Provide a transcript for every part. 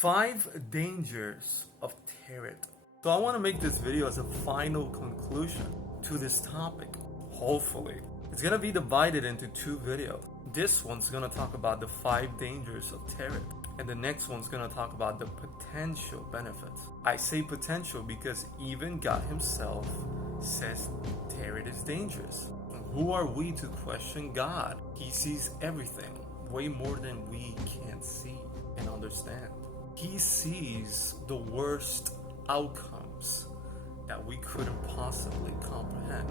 5 dangers of tarot. So I want to make this video as a final conclusion to this topic. Hopefully. It's going to be divided into 2 videos. This one's going to talk about the 5 dangers of tarot. And the next one's going to talk about the potential benefits. I say potential because even God himself says tarot is dangerous. Who are we to question God? He sees everything, way more than we can see and understand. He sees the worst outcomes that we couldn't possibly comprehend.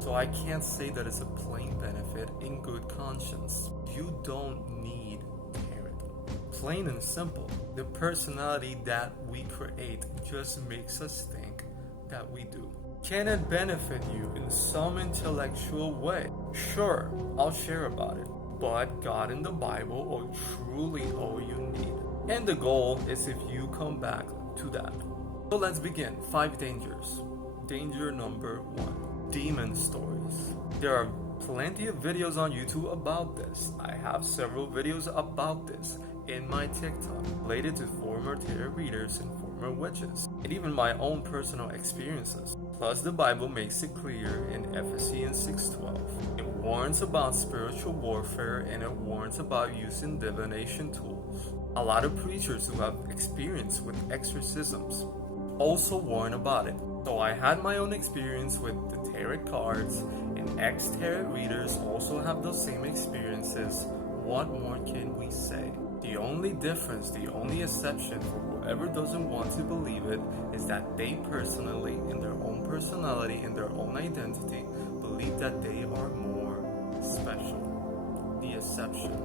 So I can't say that it's a plain benefit in good conscience. You don't need tarot. Plain and simple. The personality that we create just makes us think that we do. Can it benefit you in some intellectual way? Sure, I'll share about it. But God and the Bible are truly all you need. And the goal is if you come back to that. So let's begin. 5 dangers. Danger number 1. Demon stories. There are plenty of videos on YouTube about this. I have several videos about this in my TikTok related to former tarot readers and former witches, and even my own personal experiences. Plus, the Bible makes it clear in Ephesians 6:12. It warns about spiritual warfare and it warns about using divination tools. A lot of preachers who have experience with exorcisms also warn about it. So I had my own experience with the tarot cards, and ex-tarot readers also have those same experiences. What more can we say? The only difference, the only exception for whoever doesn't want to believe it is that they personally, in their own personality, in their own identity, believe that they are more special. The exception.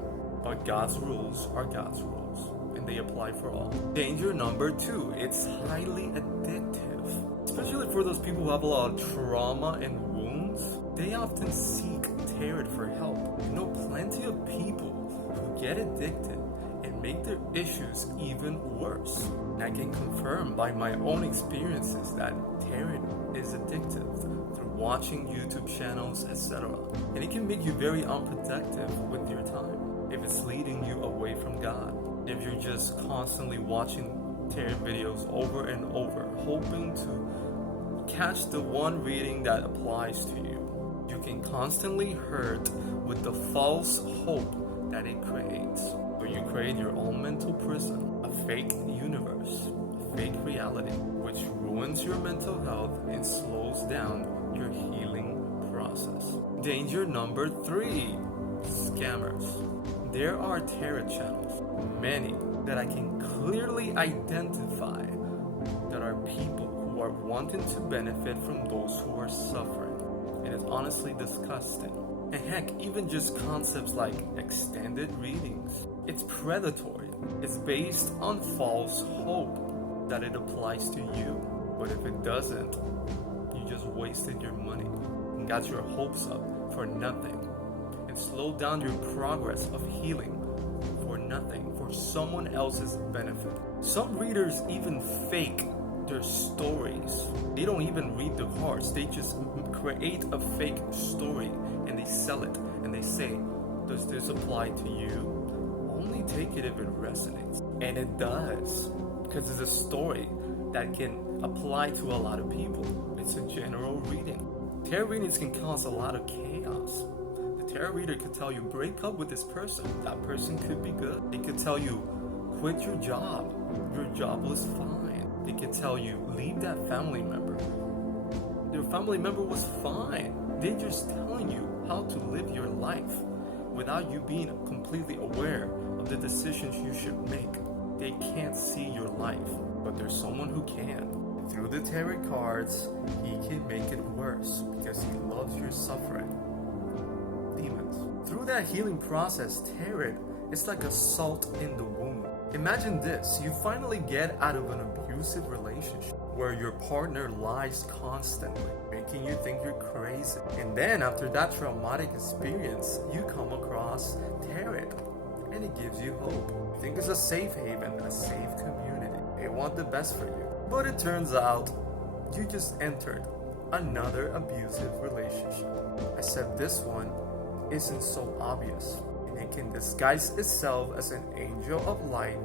But God's rules are God's rules, and they apply for all. Danger number 2, it's highly addictive. Especially for those people who have a lot of trauma and wounds, they often seek tarot for help. I know plenty of people who get addicted and make their issues even worse. And I can confirm by my own experiences that tarot is addictive through watching YouTube channels, etc. And it can make you very unproductive with your time if it's leading you away from God. If you're just constantly watching tarot videos over and over, hoping to catch the one reading that applies to you, you can constantly hurt with the false hope that it creates. So you create your own mental prison, a fake universe, a fake reality, which ruins your mental health and slows down your healing process. Danger number 3, scammers. There are tarot channels, many, that I can clearly identify that are people who are wanting to benefit from those who are suffering. And it's honestly disgusting. And heck, even just concepts like extended readings. It's predatory. It's based on false hope that it applies to you. But if it doesn't, you just wasted your money and got your hopes up for nothing. And slowed down your progress of healing for nothing, for someone else's benefit. Some readers even fake their stories. They don't even read the cards. They just create a fake story and they sell it and they say, does this apply to you? Only take it if it resonates. And it does, because it's a story that can apply to a lot of people. It's a general reading. Tarot readings can cause a lot of chaos. The tarot reader could tell you, break up with this person. That person could be good. They could tell you, quit your job. Your job was fine. They could tell you, leave that family member. Your family member was fine. They're just telling you how to live your life without you being completely aware of the decisions you should make. They can't see your life, but there's someone who can. Through the tarot cards, he can make it worse because he loves your suffering. Demons. Through that healing process, tarot is like a salt in the wound. Imagine this, you finally get out of an abusive relationship where your partner lies constantly, making you think you're crazy. And then after that traumatic experience, you come across tarot, and it gives you hope. You think it's a safe haven, a safe community. They want the best for you. But it turns out, you just entered another abusive relationship. Except this one isn't so obvious. And it can disguise itself as an angel of light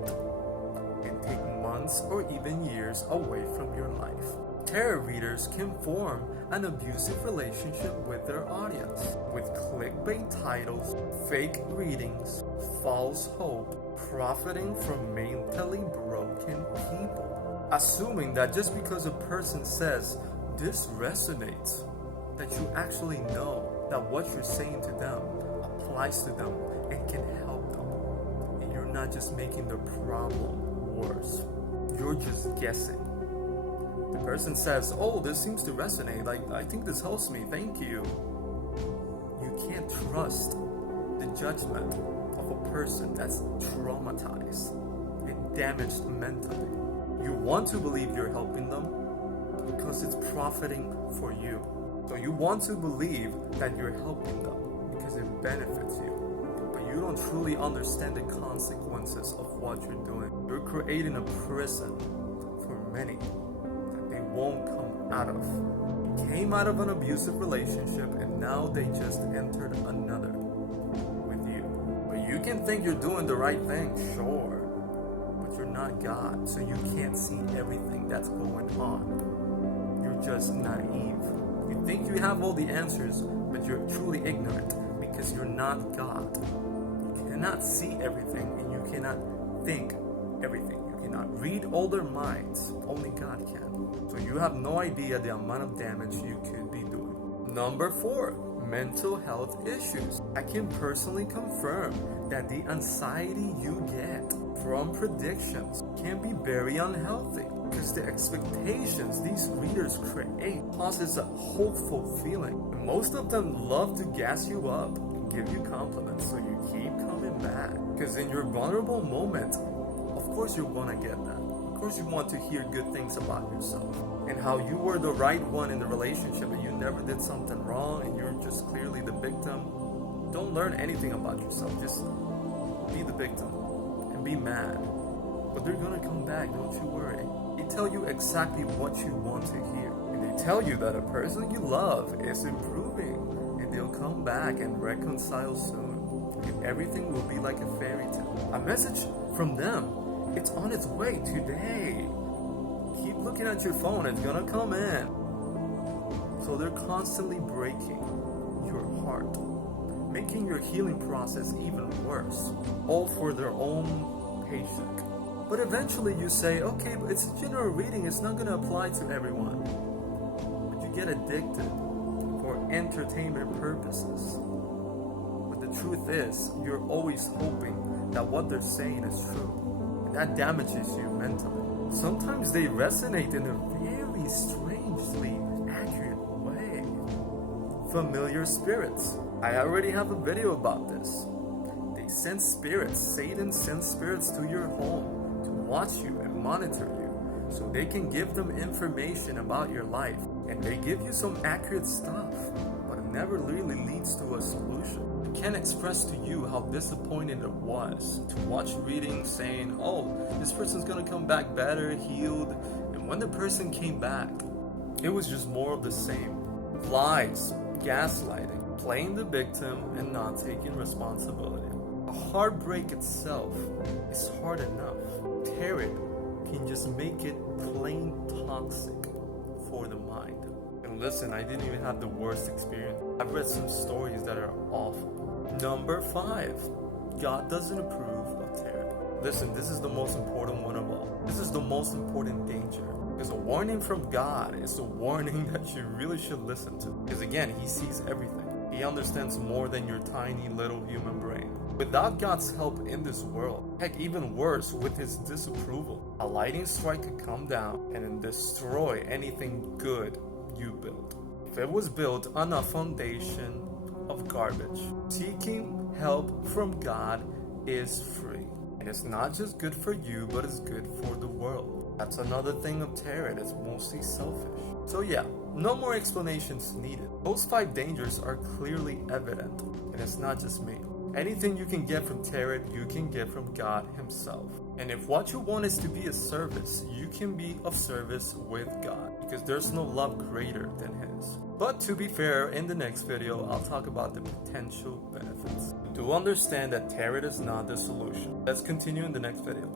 and take months or even years away from your life. Tarot readers can form an abusive relationship with their audience, with clickbait titles, fake readings, false hope, profiting from mentally broken people, assuming that just because a person says this resonates, that you actually know that what you're saying to them applies to them and can help them. And you're not just making the problem worse. You're just guessing. The person says, oh, this seems to resonate. Like, I think this helps me. Thank you. You can't trust the judgment of a person that's traumatized and damaged mentally. You want to believe you're helping them because it's profiting for you. So you want to believe that you're helping them because it benefits you. But you don't truly understand the consequences of what you're doing. You're creating a prison for many that they won't come out of. Came out of an abusive relationship and now they just entered another with you. But you can think you're doing the right thing, sure. But you're not God, so you can't see everything that's going on. You're just naive. You think you have all the answers, but you're truly ignorant because you're not God. You cannot see everything and you cannot think everything. You cannot read all their minds. Only God can. So you have no idea the amount of damage you could be doing. Number 4, mental health issues. I can personally confirm that the anxiety you get from predictions can be very unhealthy. Because the expectations these readers create causes a hopeful feeling. And most of them love to gas you up and give you compliments so you keep coming back. Because in your vulnerable moment, of course you want to get that. Of course you want to hear good things about yourself. And how you were the right one in the relationship and you never did something wrong and you're just clearly the victim. Don't learn anything about yourself. Just be the victim and be mad. But they're gonna come back, don't you worry. They tell you exactly what you want to hear. And they tell you that a person you love is improving. And they'll come back and reconcile soon. And everything will be like a fairy tale. A message from them. It's on its way today. Keep looking at your phone, it's gonna come in. So they're constantly breaking your heart. Making your healing process even worse. All for their own paycheck. But eventually you say, okay, but it's a general reading, it's not going to apply to everyone. But you get addicted for entertainment purposes. But the truth is, you're always hoping that what they're saying is true. And that damages you mentally. Sometimes they resonate in a very strangely accurate way. Familiar spirits. I already have a video about this. They send spirits, Satan sends spirits to your home. Watch you and monitor you so they can give them information about your life, and they give you some accurate stuff, but it never really leads to a solution. I can't express to you how disappointing it was to watch readings saying, oh, this person's gonna come back better, healed, and when the person came back, it was just more of the same. Lies, gaslighting, playing the victim and not taking responsibility. A heartbreak itself is hard enough. Tarot can just make it plain toxic for the mind. And listen, I didn't even have the worst experience. I've read some stories that are awful. Number 5, God doesn't approve of tarot. Listen, this is the most important one of all. This is the most important danger. Because a warning from God is a warning that you really should listen to. Because again, He sees everything. He understands more than your tiny little human brain. Without God's help in this world, heck, even worse, with His disapproval, a lightning strike could come down and destroy anything good you built. If it was built on a foundation of garbage, seeking help from God is free. And it's not just good for you, but it's good for the world. That's another thing of tarot, it's mostly selfish. So yeah, no more explanations needed. Those 5 dangers are clearly evident, and it's not just me. Anything you can get from tarot, you can get from God Himself. And if what you want is to be a service, you can be of service with God, because there's no love greater than His. But to be fair, in the next video, I'll talk about the potential benefits. Do understand that tarot is not the solution. Let's continue in the next video.